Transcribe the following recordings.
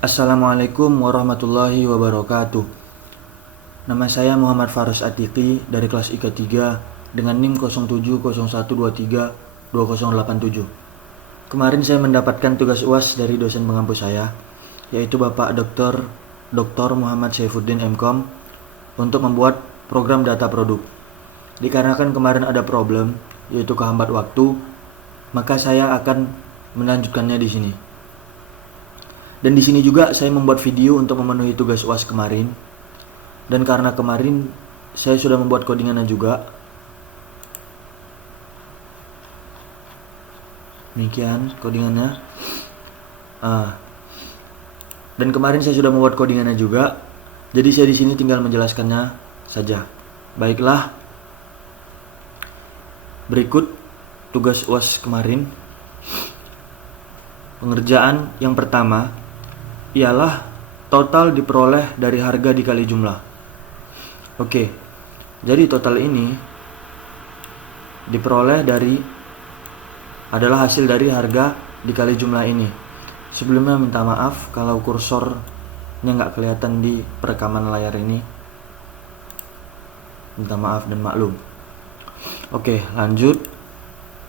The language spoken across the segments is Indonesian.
Assalamualaikum warahmatullahi wabarakatuh. Nama saya Muhammad Farus Atiki dari kelas IK 3 dengan NIM 0701232087. Kemarin saya mendapatkan tugas UAS dari dosen pengampu saya, yaitu Bapak Dr. Muhammad Saifuddin MKom, untuk membuat program data produk. Dikarenakan kemarin ada problem, yaitu kehambat waktu, maka saya akan melanjutkannya di sini. Dan di sini juga saya membuat video untuk memenuhi tugas UAS kemarin. Dan karena kemarin saya sudah membuat codingannya juga. Demikian codingannya. Dan kemarin saya sudah membuat codingannya juga. Jadi saya di sini tinggal menjelaskannya saja. Baiklah. Berikut tugas UAS kemarin. Pengerjaan yang pertama ialah total diperoleh dari harga dikali jumlah. Oke, jadi total ini diperoleh adalah hasil dari harga dikali jumlah ini. Sebelumnya minta maaf kalau kursornya nggak kelihatan di perekaman layar ini. Minta maaf dan maklum. Oke, lanjut.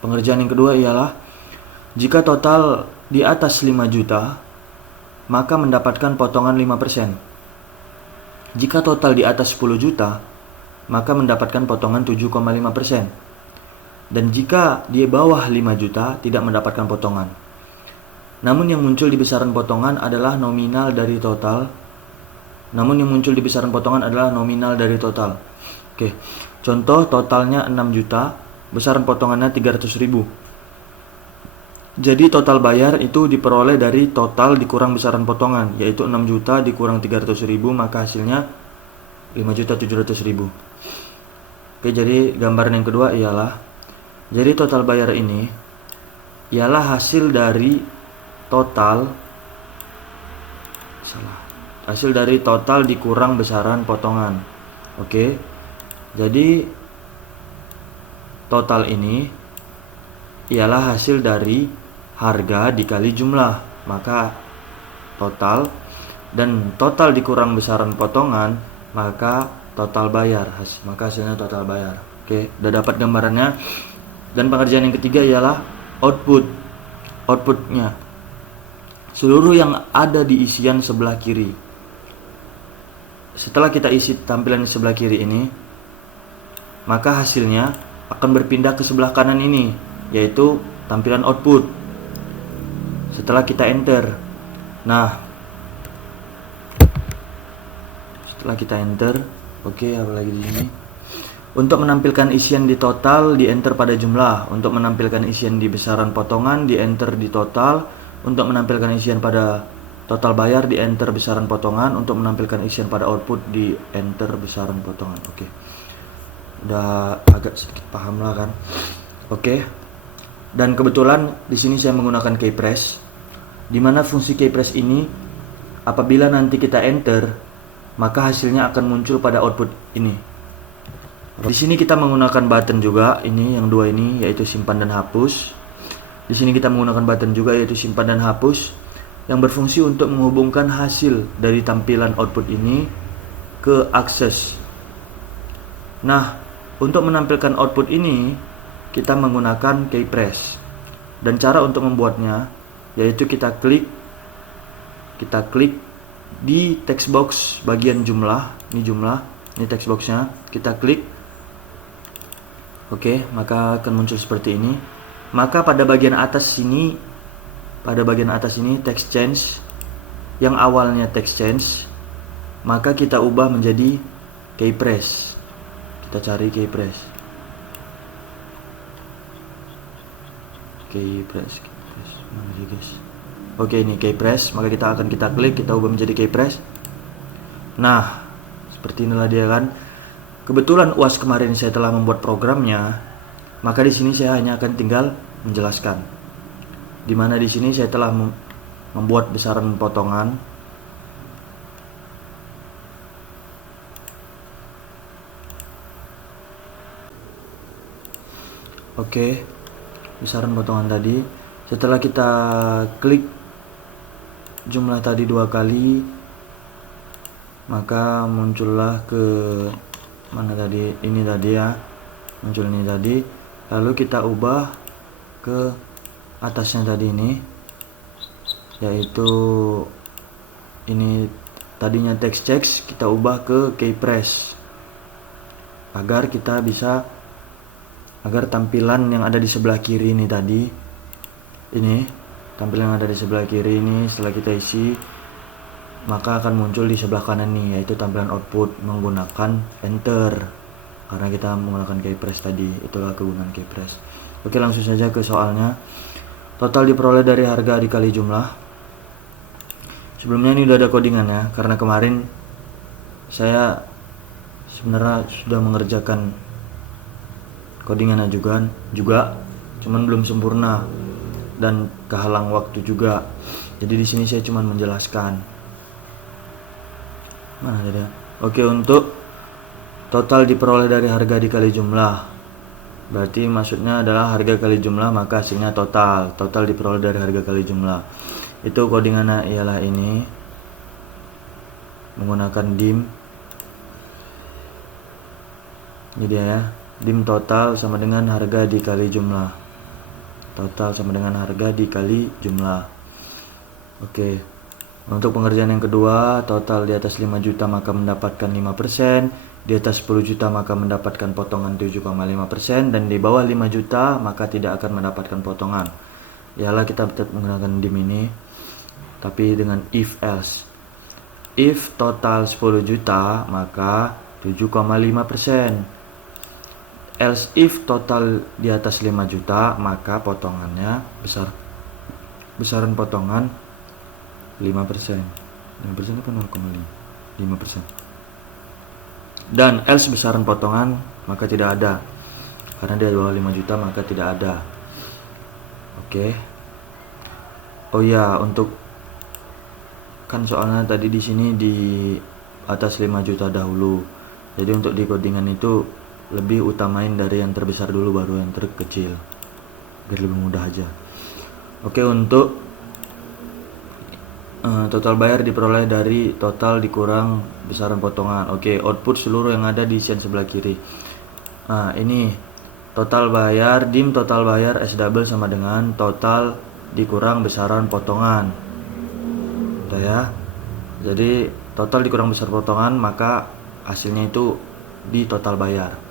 Pengerjaan yang kedua ialah jika total di atas 5 juta, maka mendapatkan potongan 5%. Jika total di atas 10 juta, maka mendapatkan potongan 7,5%. Dan jika di bawah 5 juta, tidak mendapatkan potongan. Namun yang muncul di besaran potongan adalah nominal dari total. Oke, contoh totalnya 6 juta, besaran potongannya 300.000. Jadi total bayar itu diperoleh dari total dikurang besaran potongan, yaitu 6 juta dikurang 300.000, maka hasilnya 5.700.000. Oke, jadi gambaran yang kedua ialah, jadi total bayar ini ialah hasil dari total dikurang besaran potongan. Oke, jadi total ini ialah hasil dari harga dikali jumlah, maka total, dan total dikurang besaran potongan, maka total bayar, maka hasilnya total bayar. Oke, udah dapat gambarannya. Dan pengerjaan yang ketiga ialah outputnya seluruh yang ada di isian sebelah kiri. Setelah kita isi tampilan di sebelah kiri ini, maka hasilnya akan berpindah ke sebelah kanan ini, yaitu tampilan output. Setelah kita enter, oke, apalagi di sini. Untuk menampilkan isian di total, di enter pada jumlah. Untuk menampilkan isian di besaran potongan, di enter di total. Untuk menampilkan isian pada total bayar, di enter besaran potongan. Untuk menampilkan isian pada output, di enter besaran potongan. Oke, udah agak sedikit paham lah kan. Oke. Dan kebetulan di sini saya menggunakan keypress, di mana fungsi keypress ini apabila nanti kita enter, maka hasilnya akan muncul pada output ini. Di sini kita menggunakan button juga, ini yang dua ini, yaitu simpan dan hapus. Di sini kita menggunakan button juga, yaitu simpan dan hapus, yang berfungsi untuk menghubungkan hasil dari tampilan output ini ke akses. Nah, untuk menampilkan output ini kita menggunakan keypress. Dan cara untuk membuatnya yaitu kita klik di text box bagian jumlah, ini text boxnya, kita klik. Oke, maka akan muncul seperti ini. Maka pada bagian atas ini text change, yang awalnya text change, maka kita ubah menjadi keypress. Kita cari keypress. Mana sih guys? Oke, ini keypress, maka kita klik, kita ubah menjadi keypress. Nah, seperti inilah dia kan. Kebetulan UAS kemarin saya telah membuat programnya, maka di sini saya hanya akan tinggal menjelaskan. Dimana di sini saya telah membuat besaran potongan. Oke, besaran potongan tadi. Setelah kita klik jumlah tadi 2 kali, maka muncullah ke mana tadi, ini tadi ya, muncul ini tadi. Lalu kita ubah ke atasnya tadi ini, yaitu ini tadinya text checks, kita ubah ke keypress agar kita bisa, agar tampilan yang ada di sebelah kiri ini tadi, ini tampilan yang ada di sebelah kiri ini setelah kita isi, maka akan muncul di sebelah kanan nih, yaitu tampilan output menggunakan enter karena kita menggunakan keypress tadi. Itulah kegunaan keypress. Oke, langsung saja ke soalnya. Total diperoleh dari harga dikali jumlah. Sebelumnya ini udah ada codingannya, karena kemarin saya sebenarnya sudah mengerjakan codingannya juga cuman belum sempurna dan kehalang waktu juga. Jadi di sini saya cuman menjelaskan. Mana ada? Oke, untuk total diperoleh dari harga dikali jumlah, berarti maksudnya adalah harga kali jumlah, maka hasilnya total diperoleh dari harga kali jumlah. Itu codingannya ialah ini, menggunakan dim. Jadi ya, dim total sama dengan harga dikali jumlah. Total sama dengan harga dikali jumlah. Oke. Untuk pengerjaan yang kedua, total di atas 5 juta maka mendapatkan 5%, di atas 10 juta maka mendapatkan potongan 7,5%, dan di bawah 5 juta maka tidak akan mendapatkan potongan. Ialah kita tetap menggunakan dim ini, tapi dengan if else. If total 10 juta maka 7,5%. Else if total di atas 5 juta maka potongannya besaran potongan 5%. 5% apa 0,5%. Dan else besaran potongan maka tidak ada. Karena dia di bawah 5 juta maka tidak ada. Oke. Oh ya, untuk kan soalnya tadi di sini di atas 5 juta dahulu. Jadi untuk di codingan itu lebih utamain dari yang terbesar dulu baru yang terkecil, biar lebih mudah aja. Oke, untuk total bayar diperoleh dari total dikurang besaran potongan. Oke, output seluruh yang ada di isian sebelah kiri. Nah, ini total bayar, dim total bayar S double sama dengan total dikurang besaran potongan. Udah ya. Jadi total dikurang besar potongan, maka hasilnya itu di total bayar.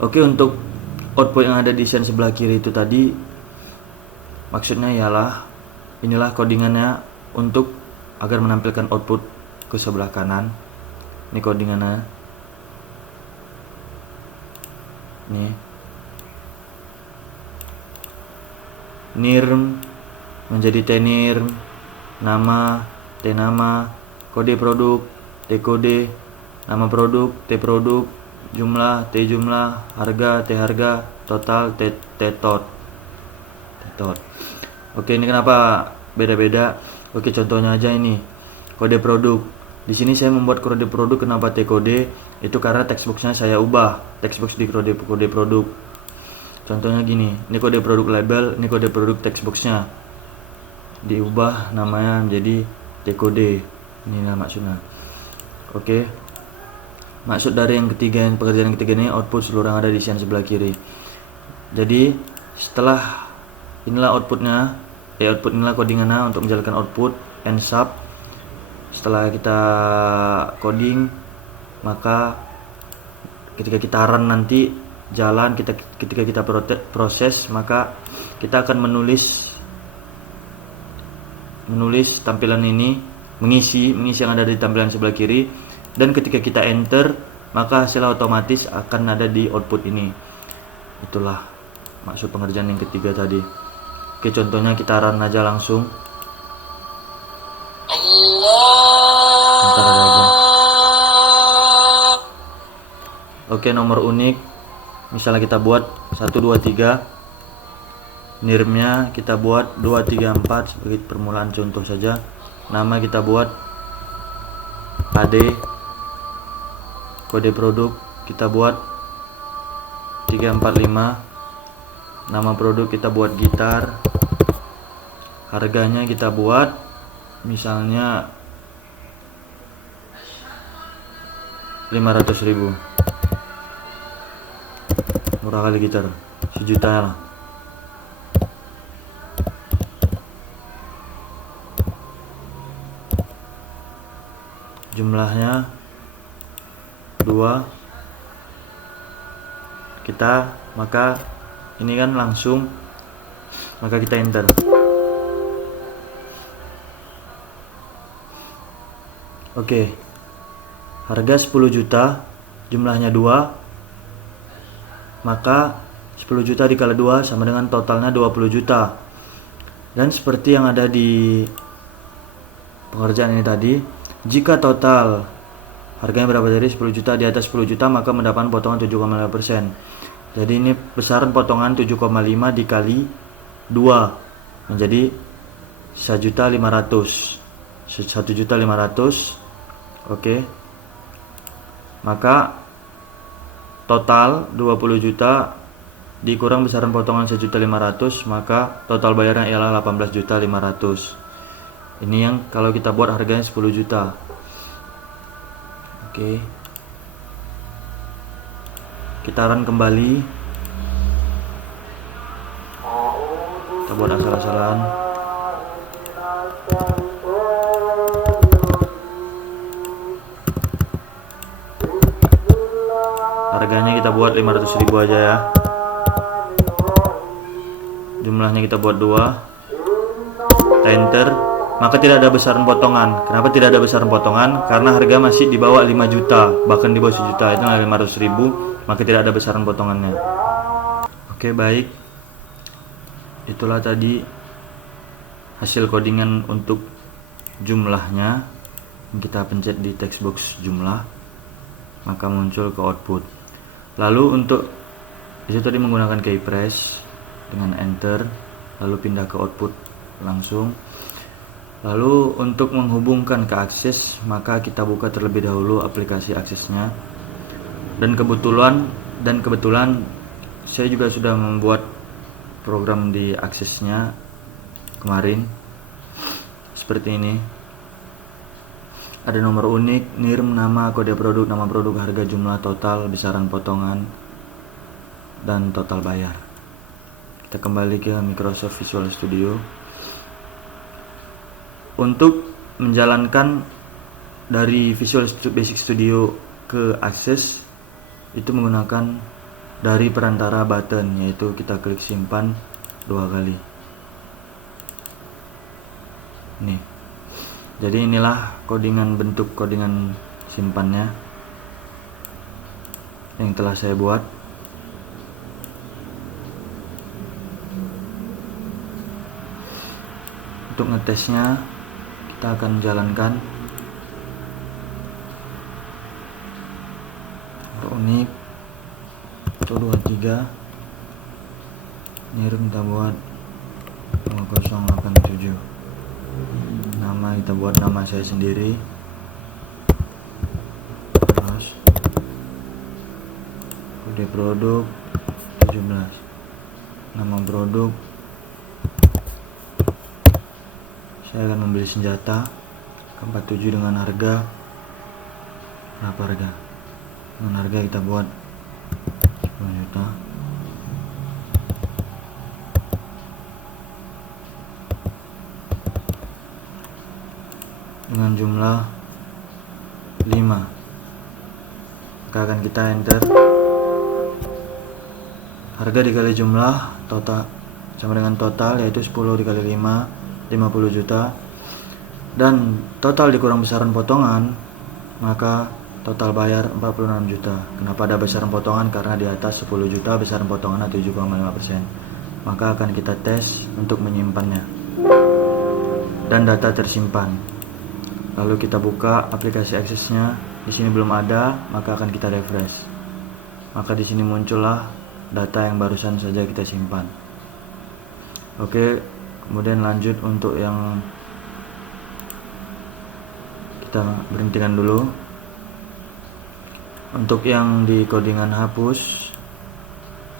Oke, untuk output yang ada di isian sebelah kiri itu tadi, maksudnya ialah inilah codingannya untuk agar menampilkan output ke sebelah kanan. Ini codingannya. Nih. Nirm menjadi tnirm, nama, tnama, kode produk, tkode, nama produk, tproduk, jumlah, tjumlah, harga, tharga, total, ttot. Oke, ini kenapa beda-beda? Oke, contohnya aja ini kode produk. Di sini saya membuat kode produk, kenapa tkode? Itu karena textboxnya saya ubah, textbox di kode produk. Contohnya gini, ini kode produk label, ini kode produk textboxnya diubah namanya menjadi tkode. Ini maksudnya. Oke. Maksud dari yang ketiga, pekerjaan yang ketiga ini output seluruh yang ada di isian sebelah kiri. Jadi setelah inilah outputnya, output inilah codingannya untuk menjalankan output and sub. Setelah kita coding, maka ketika kita run nanti jalan, ketika kita proses, maka kita akan menulis tampilan ini, mengisi yang ada di tampilan sebelah kiri, dan ketika kita enter maka hasil otomatis akan ada di output ini. Itulah maksud pengerjaan yang ketiga tadi. Oke, contohnya kita run aja langsung. Oke, nomor unik misalnya kita buat 1 2 3. Nirmnya kita buat 2 3 4 sebagai permulaan contoh saja. Nama kita buat AD. Kode produk kita buat 3 4 5. Nama produk kita buat gitar. Harganya kita buat misalnya 500.000, murah kali gitar, 1 juta lah. Jumlahnya 2 kita, maka ini kan langsung, maka kita enter. Oke, harga 10 juta, jumlahnya 2, maka 10 juta dikali 2 sama dengan totalnya 20 juta. Dan seperti yang ada di pengerjaan ini tadi, jika total harganya berapa dari 10 juta di atas 10 juta, maka mendapatkan potongan 7,5%. Jadi ini besaran potongan 7,5 dikali 2 menjadi 1.500.000. 1.500.000. Oke. Maka total 20 juta dikurang besaran potongan 1.500.000, maka total bayarnya ialah 18.500.000. Ini yang kalau kita buat harganya 10 juta. Oke. Kita run kembali. Kita buat asal-asalan. Harganya kita buat 500.000 aja ya. Jumlahnya kita buat 2. Kita enter. Maka tidak ada besaran potongan. Kenapa tidak ada besaran potongan? Karena harga masih di bawah 5 juta, bahkan di bawah 1 juta, itu 500.000, maka tidak ada besaran potongannya. Oke, baik. Itulah tadi hasil codingan untuk jumlahnya. Kita pencet di text box jumlah, maka muncul ke output. Lalu untuk itu tadi menggunakan keypress dengan enter, lalu pindah ke output langsung. Lalu untuk menghubungkan ke akses, maka kita buka terlebih dahulu aplikasi aksesnya. Dan kebetulan saya juga sudah membuat program di aksesnya kemarin. Seperti ini. Ada nomor unik, NIRM, nama, kode produk, nama produk, harga, jumlah, total, besaran potongan, dan total bayar. Kita kembali ke Microsoft Visual Studio. Untuk menjalankan dari Visual Basic Studio ke Access itu menggunakan dari perantara button, yaitu kita klik simpan 2 kali. Nih. Jadi inilah bentuk codingan simpannya yang telah saya buat. Untuk ngetesnya kita akan jalankan unik co 23 NIRM kita buat 5087, nama kita buat nama saya sendiri, terus kode produk 17, nama produk saya akan membeli senjata ke 47 dengan harga berapa harga? Dengan harga kita buat 10 juta. Dengan jumlah 5. Maka akan kita enter. Harga dikali jumlah total sama dengan total, yaitu 10 dikali 5, 50 juta, dan total dikurang besaran potongan, maka total bayar 46 juta. Kenapa ada besaran potongan? Karena di atas 10 juta besaran potongannya 7,5%. Maka akan kita tes untuk menyimpannya, dan data tersimpan. Lalu kita buka aplikasi aksesnya. Di sini belum ada, maka akan kita refresh. Maka di sini muncullah data yang barusan saja kita simpan. Oke. Kemudian lanjut untuk yang kita berhentikan dulu. Untuk yang di codingan hapus,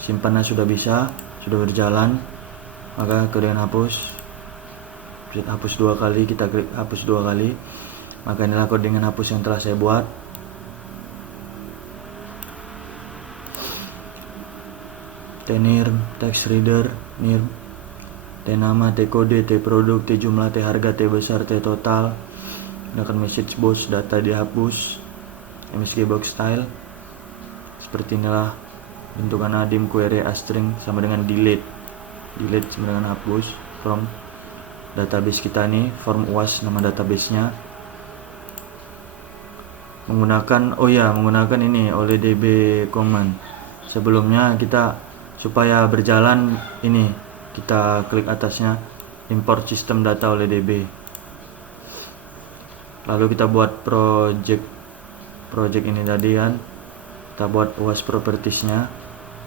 simpannya sudah bisa, sudah berjalan, maka codingan hapus. hapus 2 kali, kita klik hapus 2 kali. Maka inilah codingan hapus yang telah saya buat. T-nirm, text reader, nirm, T nama, T kode, T produk, T jumlah, T harga, T besar, T total. Gunakan message box, data dihapus, MSG box style. Seperti inilah bentukan adim, query, astring sama dengan delete. Delete sama dengan hapus from database kita nih, form UAS nama databasenya. Menggunakan ini oleh DB command. Sebelumnya kita supaya berjalan ini kita klik atasnya import sistem data oleh DB. Lalu kita buat project ini tadi kan. Kita buat UAS propertiesnya.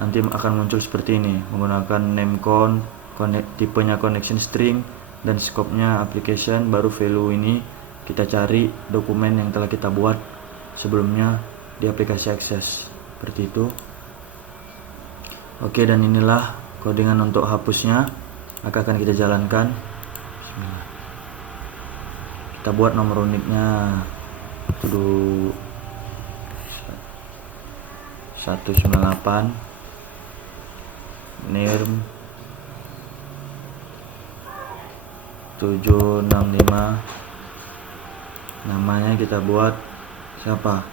Nanti akan muncul seperti ini menggunakan namecon, tipenya connection string dan scope-nya application, baru value ini kita cari dokumen yang telah kita buat sebelumnya di aplikasi Access seperti itu. Oke, dan inilah codingan untuk hapusnya. Maka akan kita jalankan. Kita buat nomor uniknya 198 nirm 765. Namanya kita buat siapa?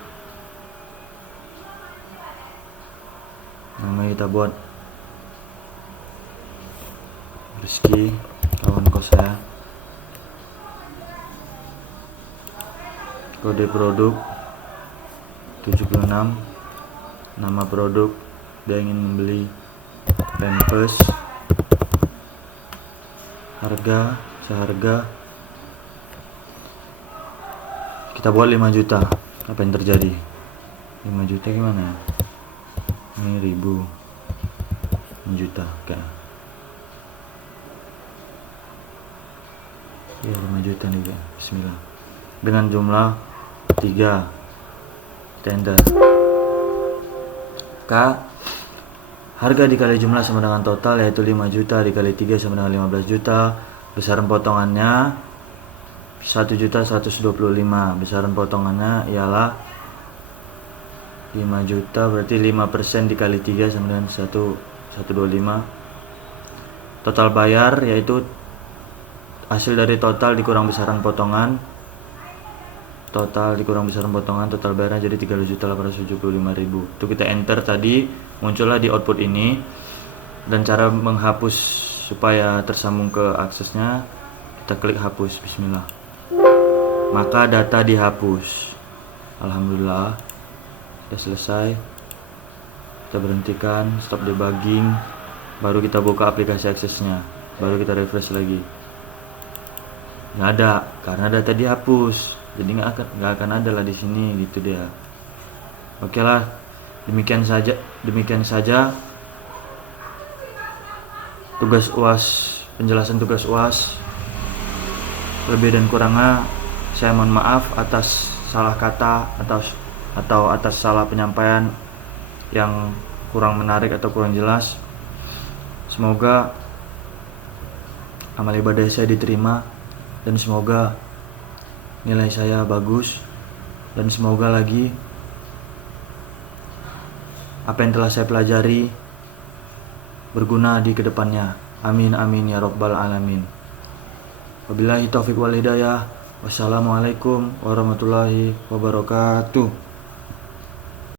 Namanya kita buat Rizky, kawan kos saya. Kode produk 76. Nama produk, dia ingin membeli pampers. Harga, seharga. Kita buat 5 juta. Apa yang terjadi? 5 juta gimana? Ini 1000. 5 juta, oke. Ya 5 juta nih ya. Bismillah. Dengan jumlah 3. Kita enter. Harga dikali jumlah sama dengan total, yaitu 5 juta dikali 3 sama dengan 15 juta. Besaran potongannya 1.125.000. Besaran potongannya ialah 5 juta, berarti 5% dikali 3 sama dengan 125. Total bayar yaitu hasil dari total dikurang besaran potongan. Total dikurang besaran potongan, total bayarnya jadi 3.875.000. Itu kita enter tadi, muncullah di output ini. Dan cara menghapus supaya tersambung ke aksesnya, kita klik hapus, bismillah. Maka data dihapus. Alhamdulillah sudah selesai. Kita berhentikan, stop debugging, baru kita buka aplikasi aksesnya, baru kita refresh lagi. Nggak ada karena data dihapus, jadi nggak akan ada lah di sini gitu dia. Oke lah, demikian saja tugas UAS, penjelasan tugas UAS. Lebih dan kurangnya saya mohon maaf atas salah kata atau atas salah penyampaian yang kurang menarik atau kurang jelas. Semoga amal ibadah saya diterima dan semoga nilai saya bagus, dan semoga lagi apa yang telah saya pelajari berguna di kedepannya. Amin amin ya rabbal alamin. Wabillahi taufiq wal hidayah. Wassalamualaikum warahmatullahi wabarakatuh.